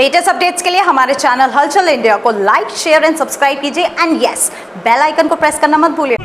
Latest updates के लिए हमारे चैनल हलचल इंडिया को लाइक, शेयर एंड सब्सक्राइब कीजिए एंड यस, बेल आइकन को प्रेस करना मत भूलिए।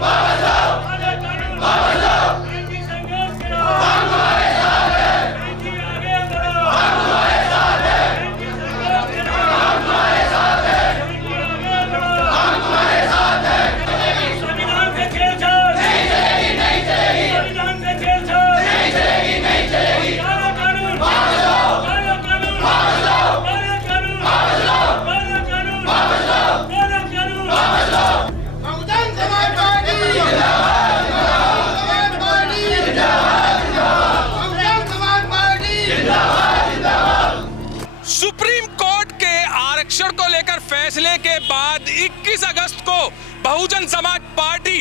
सुप्रीम कोर्ट के आरक्षण को लेकर फैसले के बाद 21 अगस्त को बहुजन समाज पार्टी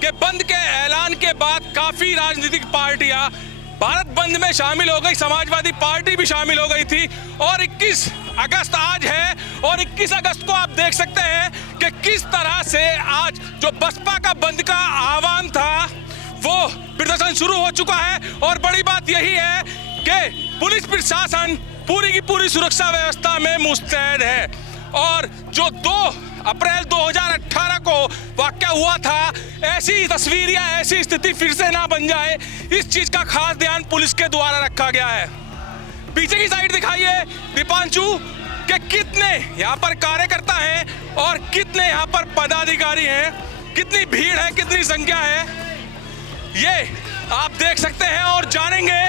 के बंद के ऐलान के बाद काफी राजनीतिक पार्टियां भारत बंद में शामिल हो गई। समाजवादी पार्टी भी शामिल हो गई थी और 21 अगस्त आज है और 21 अगस्त को आप देख सकते हैं कि किस तरह से आज जो बसपा का बंद का आह्वान था वो प्रदर्शन शुरू हो चुका है। और बड़ी बात यही है कि पुलिस प्रशासन पूरी की पूरी सुरक्षा व्यवस्था में मुस्तैद है और जो 2 अप्रैल 2018 को वाकया हुआ था, ऐसी तस्वीर या ऐसी स्थिति फिर से ना बन जाए, इस चीज का खास ध्यान पुलिस के द्वारा रखा गया है। पीछे की साइड दिखाइए दीपांशु कि कितने यहाँ पर कार्यकर्ता हैं और कितने यहाँ पर पदाधिकारी हैं, कितनी भीड़ है, कितनी संख्या है, ये आप देख सकते हैं और जानेंगे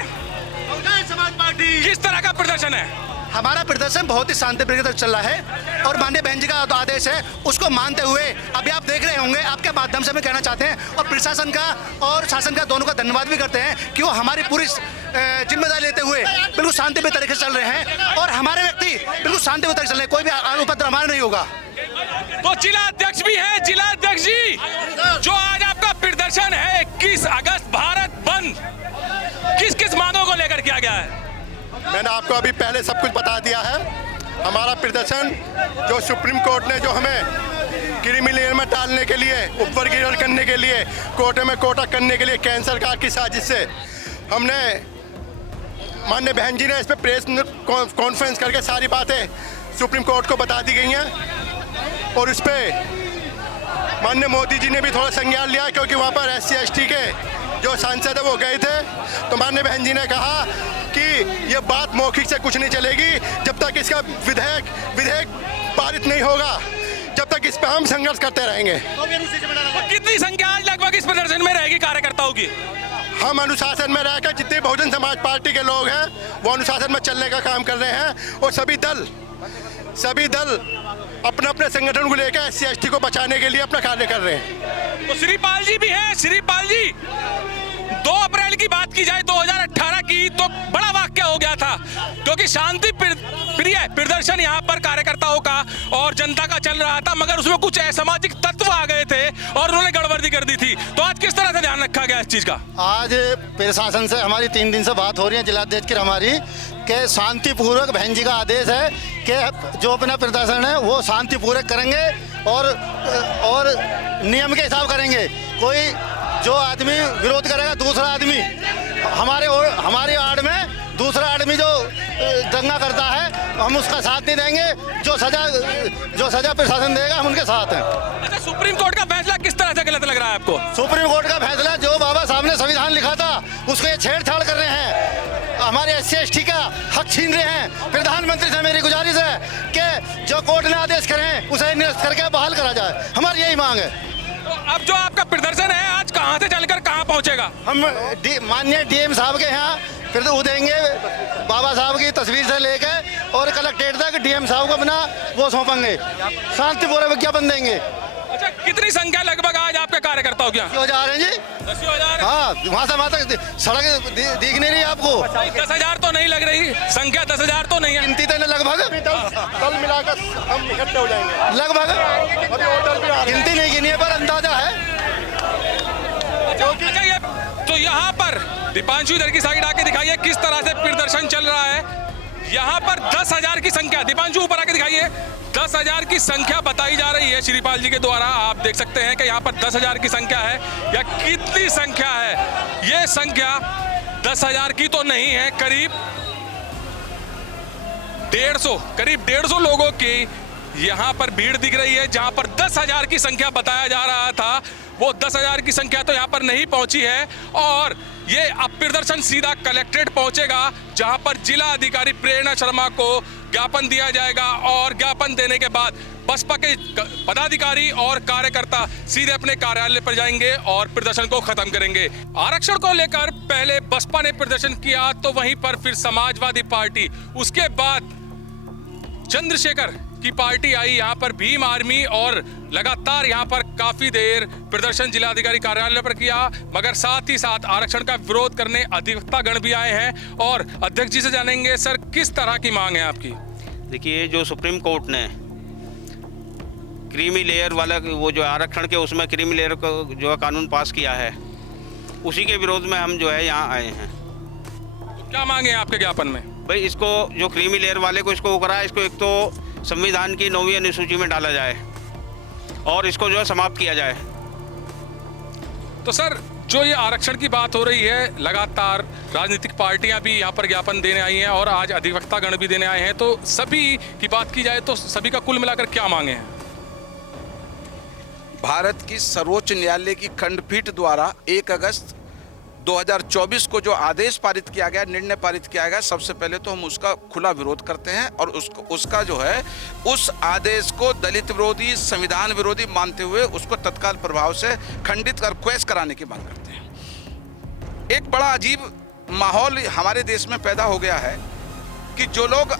समाज पार्टी किस तरह का प्रदर्शन है। हमारा प्रदर्शन बहुत ही शांतिपूर्ण चल रहा है और माननीय बहन जी का आदेश है, उसको मानते हुए अभी आप देख रहे होंगे, आपके माध्यम से हमें कहना चाहते हैं और प्रशासन का और शासन का दोनों का धन्यवाद भी करते हैं कि वो हमारी पूरी जिम्मेदारी लेते हुए बिल्कुल शांतिपूर्ण तरीके से चल रहे हैं और हमारे व्यक्ति बिल्कुल शांतिपूर्ण तरीके से चल रहे हैं, कोई भी उपद्रव हमारा नहीं होगा। तो जिला अध्यक्ष भी है, जिला अध्यक्ष जी, जो आज आपका प्रदर्शन है 21 अगस्त भारत बंद, किस किस मांगों को लेकर किया गया है? मैंने आपको अभी पहले सब कुछ बता दिया है। हमारा प्रदर्शन जो सुप्रीम कोर्ट ने जो हमें क्रिमिनल में डालने के लिए, ऊपरगिरी करने के लिए, कोटे में कोटा करने के लिए कैंसर कार्ड की साजिश से हमने माननीय बहन जी ने इस पर प्रेस कॉन्फ्रेंस करके सारी बातें सुप्रीम कोर्ट को बता दी गई हैं और उस पर माननीय मोदी जी ने भी थोड़ा संज्ञान लिया क्योंकि वहाँ पर SC/ST के जो सांसद है वो गए थे। तो माननीय बहन जी ने कहा कि ये बात मौखिक से कुछ नहीं चलेगी जब तक इसका विधेयक पारित नहीं होगा, जब तक इस पर हम संघर्ष करते रहेंगे। तो कितनी संख्या आज लगभग इस प्रदर्शन में रहेगी कार्यकर्ताओं की? हम अनुशासन में रहकर जितने बहुजन समाज पार्टी के लोग हैं वो अनुशासन में चलने का काम कर रहे हैं और सभी दल अपने अपने संगठन को लेकर SC/ST को बचाने के लिए अपना कार्य कर रहे हैं। तो श्रीपाल जी भी हैं। श्रीपाल जी, 2 अप्रैल की बात की जाए 2018 की तो बड़ा वाकया हो गया था क्योंकि शांति प्रिय प्रदर्शन यहाँ पर कार्यकर्ताओं का और जनता का चल रहा था, मगर उसमें कुछ असामाजिक तत्व आ गए थे और उन्होंने गड़बड़ी कर दी थी। तो आज किस तरह से ध्यान रखा गया इस चीज का? आज प्रशासन से हमारी 3 दिन से बात हो रही है, जिलाध्यक्ष की हमारी, कि शांतिपूर्वक बहन जी का आदेश है कि जो अपना प्रदर्शन है वो शांतिपूर्वक करेंगे और नियम के हिसाब करेंगे। कोई जो आदमी विरोध करेगा, दूसरा आदमी हमारी आड़ में दूसरा आदमी जो दंगा करता है हम उसका साथ नहीं देंगे। जो सजा प्रशासन देगा हम उनके साथ हैं। अच्छा, सुप्रीम कोर्ट का फैसला किस तरह से गलत लग रहा है आपको? सुप्रीम कोर्ट का फैसला, जो बाबा साहब ने संविधान लिखा था उसको ये छेड़छाड़ कर रहे हैं, हमारे SC/ST का हक छीन रहे हैं। प्रधानमंत्री से मेरी गुजारिश है कि जो कोर्ट ने आदेश करें उसे निरस्त करके बहाल करा जाए, हमारी यही मांग है। तो अब जो आपका प्रदर्शन है आज कहाँ से चलकर कहाँ पहुँचेगा? हम माननीय DM साहब के यहाँ फिर वो देंगे, बाबा साहब की तस्वीर से लेकर और कलेक्ट्रेट तक DM साहब को अपना वो सौंपेंगे, शांतिपूर्वक विज्ञापन देंगे। अच्छा, कितनी संख्या लगभग आज आपके कार्यकर्ताओं की? 10,000 हैं जी। 10,000? हाँ, वहाँ से वहाँ तक सड़क दिख नहीं रही आपको? 10,000 तो नहीं लग रही संख्या, 10,000 तो नहीं है। गिनती तो लगभग कल मिलाकर हम इकट्ठे हो जाएंगे। लगभग गिनती नहीं गिनी है पर अंदाजा है। अच्छा, ये तो यहाँ पर दीपांशु इधर की साइड आके दिखाइए किस तरह से प्रदर्शन चल रहा है। यहाँ पर 10,000 की संख्या, दीपांशु ऊपर आके दिखाइए, 10,000 की संख्या बताई जा रही है श्रीपाल जी के द्वारा। आप देख सकते हैं कि यहाँ पर 10,000 की संख्या है या कितनी संख्या है। ये संख्या 10,000 की तो नहीं है, करीब करीब 150 लोगों की यहाँ पर भीड़ दिख रही है। जहाँ पर 10,000 की संख्या बताया जा रहा था, वो 10,000 की संख्या तो यहाँ पर नहीं पहुंची है। और ये अब प्रदर्शन सीधा कलेक्ट्रेट पहुंचेगा, जहाँ पर जिला अधिकारी प्रेरणा शर्मा को ज्ञापन दिया जाएगा। और ज्ञापन देने के बाद बसपा के पदाधिकारी और कार्यकर्ता सीधे अपने कार्यालय पर जाएंगे और प्रदर्शन को खत्म करेंगे। आरक्षण को लेकर पहले बसपा ने प्रदर्शन किया, तो वहीं पर फिर समाजवादी पार्टी, उसके बाद चंद्रशेखर की पार्टी आई, यहाँ पर भीम आर्मी, और लगातार यहाँ पर काफी देर प्रदर्शन जिलाधिकारी कार्यालय पर किया। मगर साथ ही साथ आरक्षण का विरोध करने अधिवक्ता गण भी आए हैं। और अध्यक्ष जी से जानेंगे, सर किस तरह की मांग है आपकी? देखिए, जो सुप्रीम कोर्ट ने क्रीमी लेयर वाला वो जो आरक्षण के उसमें क्रीमी लेयर को जो है कानून पास किया है, उसी के विरोध में हम जो है यहाँ आए हैं। तो क्या मांगे हैं आपके ज्ञापन में? भाई, इसको जो क्रीमी लेयर वाले को इसको करा है, इसको एक तो संविधान की 9वीं अनुसूची में डाला जाए और इसको जो है समाप्त किया जाए। तो सर, जो ये आरक्षण की बात हो रही है, लगातार राजनीतिक पार्टियां भी यहाँ पर ज्ञापन देने आई हैं और आज अधिवक्ता गण भी देने आए हैं। तो सभी की बात की जाए तो सभी का कुल मिलाकर क्या मांगे हैं? भारत की सर्वोच्च न्यायालय की खंडपीठ द्वारा 1 अगस्त 2024 को जो आदेश पारित किया गया, निर्णय पारित किया गया, सबसे पहले तो हम उसका खुला विरोध करते हैं और उसका जो है उस आदेश को दलित विरोधी, संविधान विरोधी मानते हुए उसको तत्काल प्रभाव से खंडित कर क्वैश कराने की मांग करते हैं। एक बड़ा अजीब माहौल हमारे देश में पैदा हो गया है कि जो लोग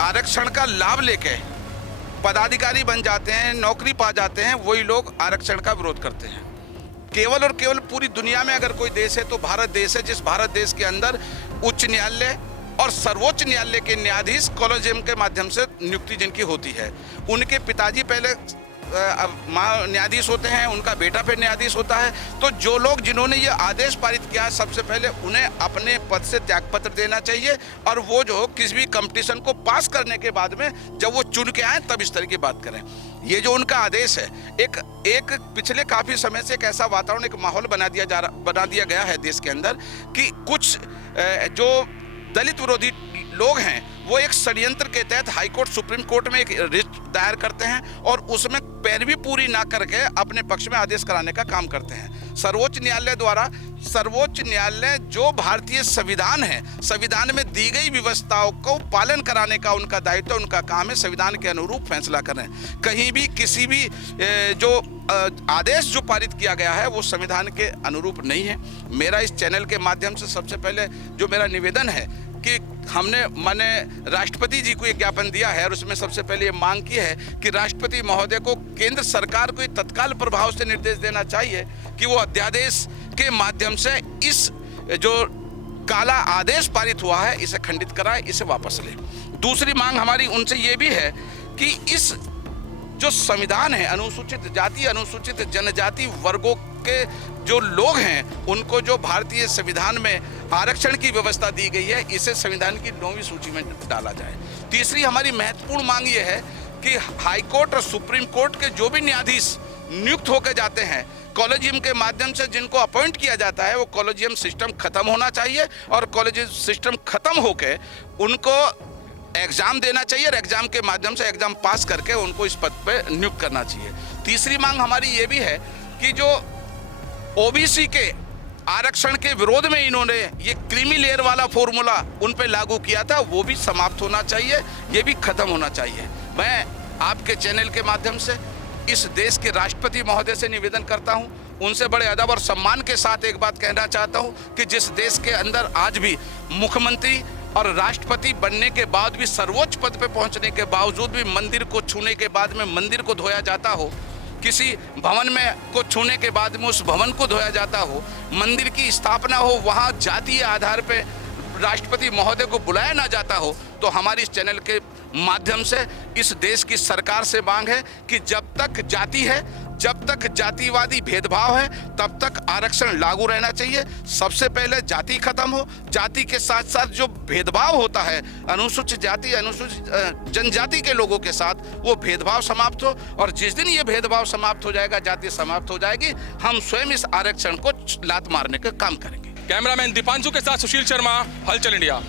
आरक्षण का लाभ लेके पदाधिकारी बन जाते हैं, नौकरी पा जाते हैं, वही लोग आरक्षण का विरोध करते हैं। केवल और केवल पूरी दुनिया में अगर कोई देश है तो भारत देश है, जिस भारत देश के अंदर उच्च न्यायालय और सर्वोच्च न्यायालय के न्यायाधीश कॉलेजियम के माध्यम से नियुक्ति जिनकी होती है। उनके पिताजी पहले न्यायाधीश होते हैं, उनका बेटा फिर न्यायाधीश होता है। तो जो लोग जिन्होंने ये आदेश पारित किया है, सबसे पहले उन्हें अपने पद से त्यागपत्र देना चाहिए और वो जो किसी भी कंपटीशन को पास करने के बाद में जब वो चुन के आए तब इस तरह की बात करें। ये जो उनका आदेश है, एक पिछले काफ़ी समय से एक ऐसा वातावरण, एक माहौल बना दिया गया है देश के अंदर कि कुछ जो दलित विरोधी लोग हैं वो एक षड्यंत्र के तहत हाईकोर्ट, सुप्रीम कोर्ट में एक रिट दायर करते हैं और उसमें पैरवी पूरी ना करके अपने पक्ष में आदेश कराने का काम करते हैं। सर्वोच्च न्यायालय द्वारा, सर्वोच्च न्यायालय जो भारतीय संविधान है, संविधान में दी गई व्यवस्थाओं को पालन कराने का उनका दायित्व, उनका काम है। संविधान के अनुरूप फैसला करें। कहीं भी किसी भी जो आदेश जो पारित किया गया है वो संविधान के अनुरूप नहीं है। मेरा इस चैनल के माध्यम से सबसे पहले जो मेरा निवेदन है कि मैंने राष्ट्रपति जी को एक ज्ञापन दिया है और उसमें सबसे पहले ये मांग की है कि राष्ट्रपति महोदय को केंद्र सरकार को तत्काल प्रभाव से निर्देश देना चाहिए कि वो अध्यादेश के माध्यम से इस जो काला आदेश पारित हुआ है इसे खंडित कराए, इसे वापस ले। दूसरी मांग हमारी उनसे ये भी है कि इस जो संविधान है, अनुसूचित जाति, अनुसूचित जनजाति वर्गों के जो लोग हैं उनको जो भारतीय संविधान में आरक्षण की व्यवस्था दी गई है, इसे संविधान की 9वीं सूची में डाला जाए। तीसरी हमारी महत्वपूर्ण मांग ये है कि हाईकोर्ट और सुप्रीम कोर्ट के जो भी न्यायाधीश नियुक्त होकर जाते हैं कॉलेजियम के माध्यम से, जिनको अपॉइंट किया जाता है, वो कॉलेजियम सिस्टम खत्म होना चाहिए और कॉलेजियम सिस्टम खत्म होकर उनको एग्जाम देना चाहिए और एग्जाम के माध्यम से एग्जाम पास करके उनको इस पद पे नियुक्त करना चाहिए। तीसरी मांग हमारी ये भी है कि जो ओबीसी के आरक्षण के विरोध में इन्होंने ये क्रीमी लेयर वाला फॉर्मूला उन पे लागू किया था, वो भी समाप्त होना चाहिए, ये भी खत्म होना चाहिए। मैं आपके चैनल के माध्यम से इस देश के राष्ट्रपति महोदय से निवेदन करता हूँ, उनसे बड़े अदब और सम्मान के साथ एक बात कहना चाहता हूँ कि जिस देश के अंदर आज भी मुख्यमंत्री और राष्ट्रपति बनने के बाद भी, सर्वोच्च पद पे पहुंचने के बावजूद भी मंदिर को छूने के बाद में मंदिर को धोया जाता हो, किसी भवन में को छूने के बाद में उस भवन को धोया जाता हो, मंदिर की स्थापना हो वहाँ जातीय आधार पे राष्ट्रपति महोदय को बुलाया ना जाता हो, तो हमारी इस चैनल के माध्यम से इस देश की सरकार से मांग है कि जब तक जाति है, जब तक जातिवादी भेदभाव है, तब तक आरक्षण लागू रहना चाहिए। सबसे पहले जाति खत्म हो, जाति के साथ साथ जो भेदभाव होता है अनुसूचित जाति, अनुसूचित जनजाति के लोगों के साथ, वो भेदभाव समाप्त हो और जिस दिन ये भेदभाव समाप्त हो जाएगा, जाति समाप्त हो जाएगी, हम स्वयं इस आरक्षण को लात मारने का काम करेंगे। कैमरामैन दीपांशु के साथ सुशील शर्मा, हलचल इंडिया।